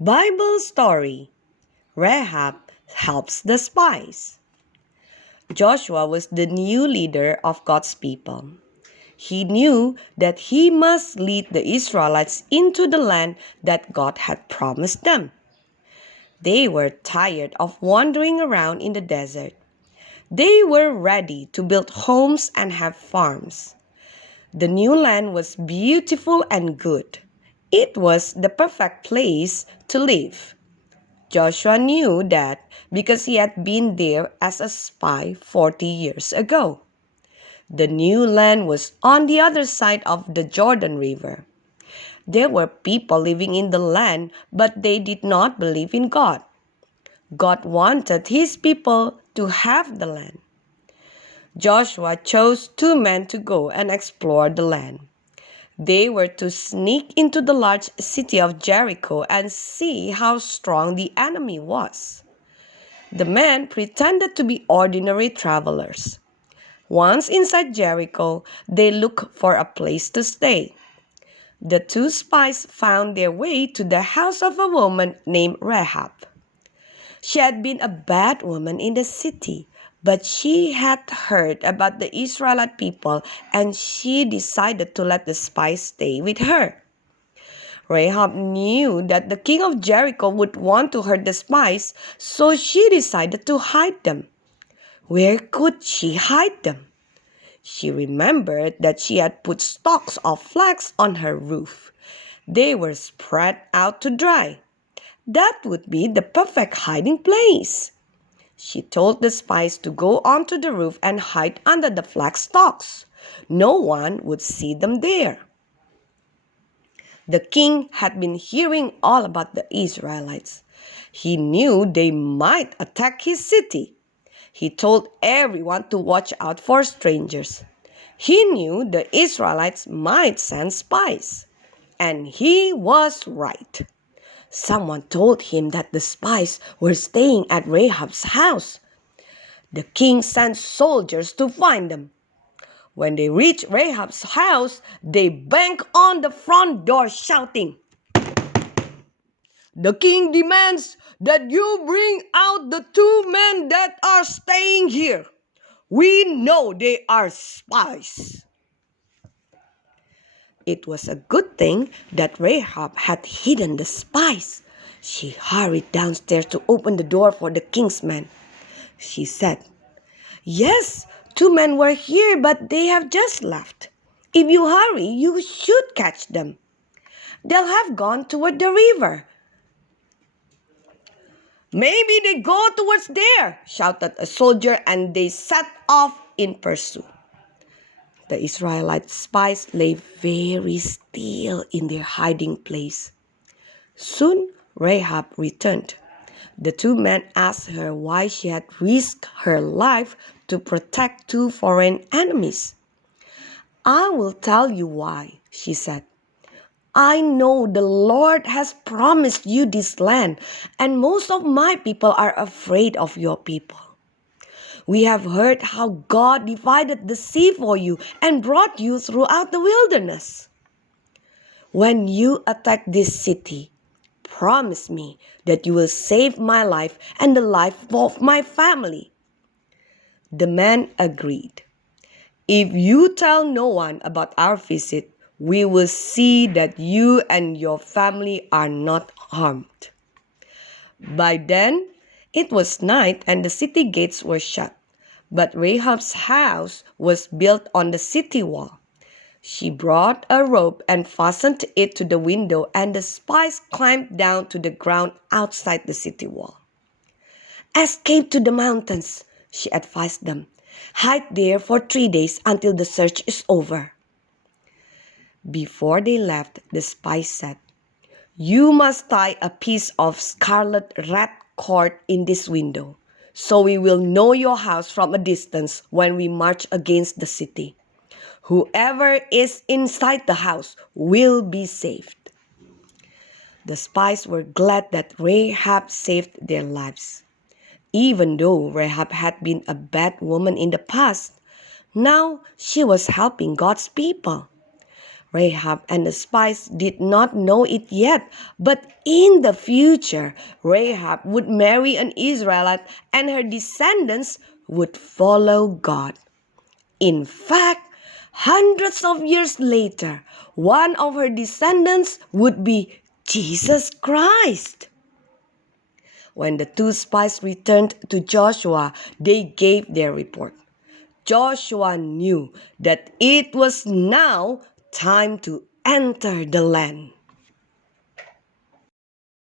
Bible story. Rahab helps the spies. Joshua was the new leader of God's people. He knew that he must lead the Israelites into the land that God had promised them. They were tired of wandering around in the desert. They were ready to build homes and have farms. The new land was beautiful and good. It was the perfect place to live. Joshua knew that because he had been there as a spy 40 years ago. The new land was on the other side of the Jordan River. There were people living in the land, but they did not believe in God. God wanted his people to have the land. Joshua chose 2 men to go and explore the land. They were to sneak into the large city of Jericho and see how strong the enemy was. The men pretended to be ordinary travelers. Once inside Jericho, they looked for a place to stay. The 2 spies found their way to the house of a woman named Rahab. She had been a bad woman in the city, but she had heard about the Israelite people and she decided to let the spies stay with her. Rahab knew that the king of Jericho would want to hurt the spies, so she decided to hide them. Where could she hide them? She remembered that she had put stalks of flax on her roof. They were spread out to dry. That would be the perfect hiding place. She told the spies to go onto the roof and hide under the flax stalks. No one would see them there. The king had been hearing all about the Israelites. He knew they might attack his city. He told everyone to watch out for strangers. He knew the Israelites might send spies. And he was right. Someone told him that the spies were staying at Rahab's house. The king sent soldiers to find them. When they reached Rahab's house, they banged on the front door shouting, "The king demands that you bring out the 2 men that are staying here. We know they are spies." It was a good thing that Rahab had hidden the spies. She hurried downstairs to open the door for the king's men. She said, "Yes, 2 men were here, but they have just left. If you hurry, you should catch them. They'll have gone toward the river." "Maybe they go towards there," shouted a soldier, and they set off in pursuit. The Israelite spies lay very still in their hiding place. Soon Rahab returned. The 2 men asked her why she had risked her life to protect 2 foreign enemies. "I will tell you why," she said. "I know the Lord has promised you this land, and most of my people are afraid of your people. We have heard how God divided the sea for you and brought you throughout the wilderness. When you attack this city, promise me that you will save my life and the life of my family." The men agreed. "If you tell no one about our visit, we will see that you and your family are not harmed." By then, it was night and the city gates were shut. But Rahab's house was built on the city wall. She brought a rope and fastened it to the window, and the spies climbed down to the ground outside the city wall. "Escape to the mountains," she advised them. "Hide there for 3 days until the search is over." Before they left, the spies said, "You must tie a piece of scarlet red cord in this window, so we will know your house from a distance when we march against the city. Whoever is inside the house will be saved." The spies were glad that Rahab saved their lives. Even though Rahab had been a bad woman in the past, now she was helping God's people. Rahab and the spies did not know it yet, but in the future, Rahab would marry an Israelite and her descendants would follow God. In fact, hundreds of years later, one of her descendants would be Jesus Christ. When the two spies returned to Joshua, they gave their report. Joshua knew that it was now time to enter the land.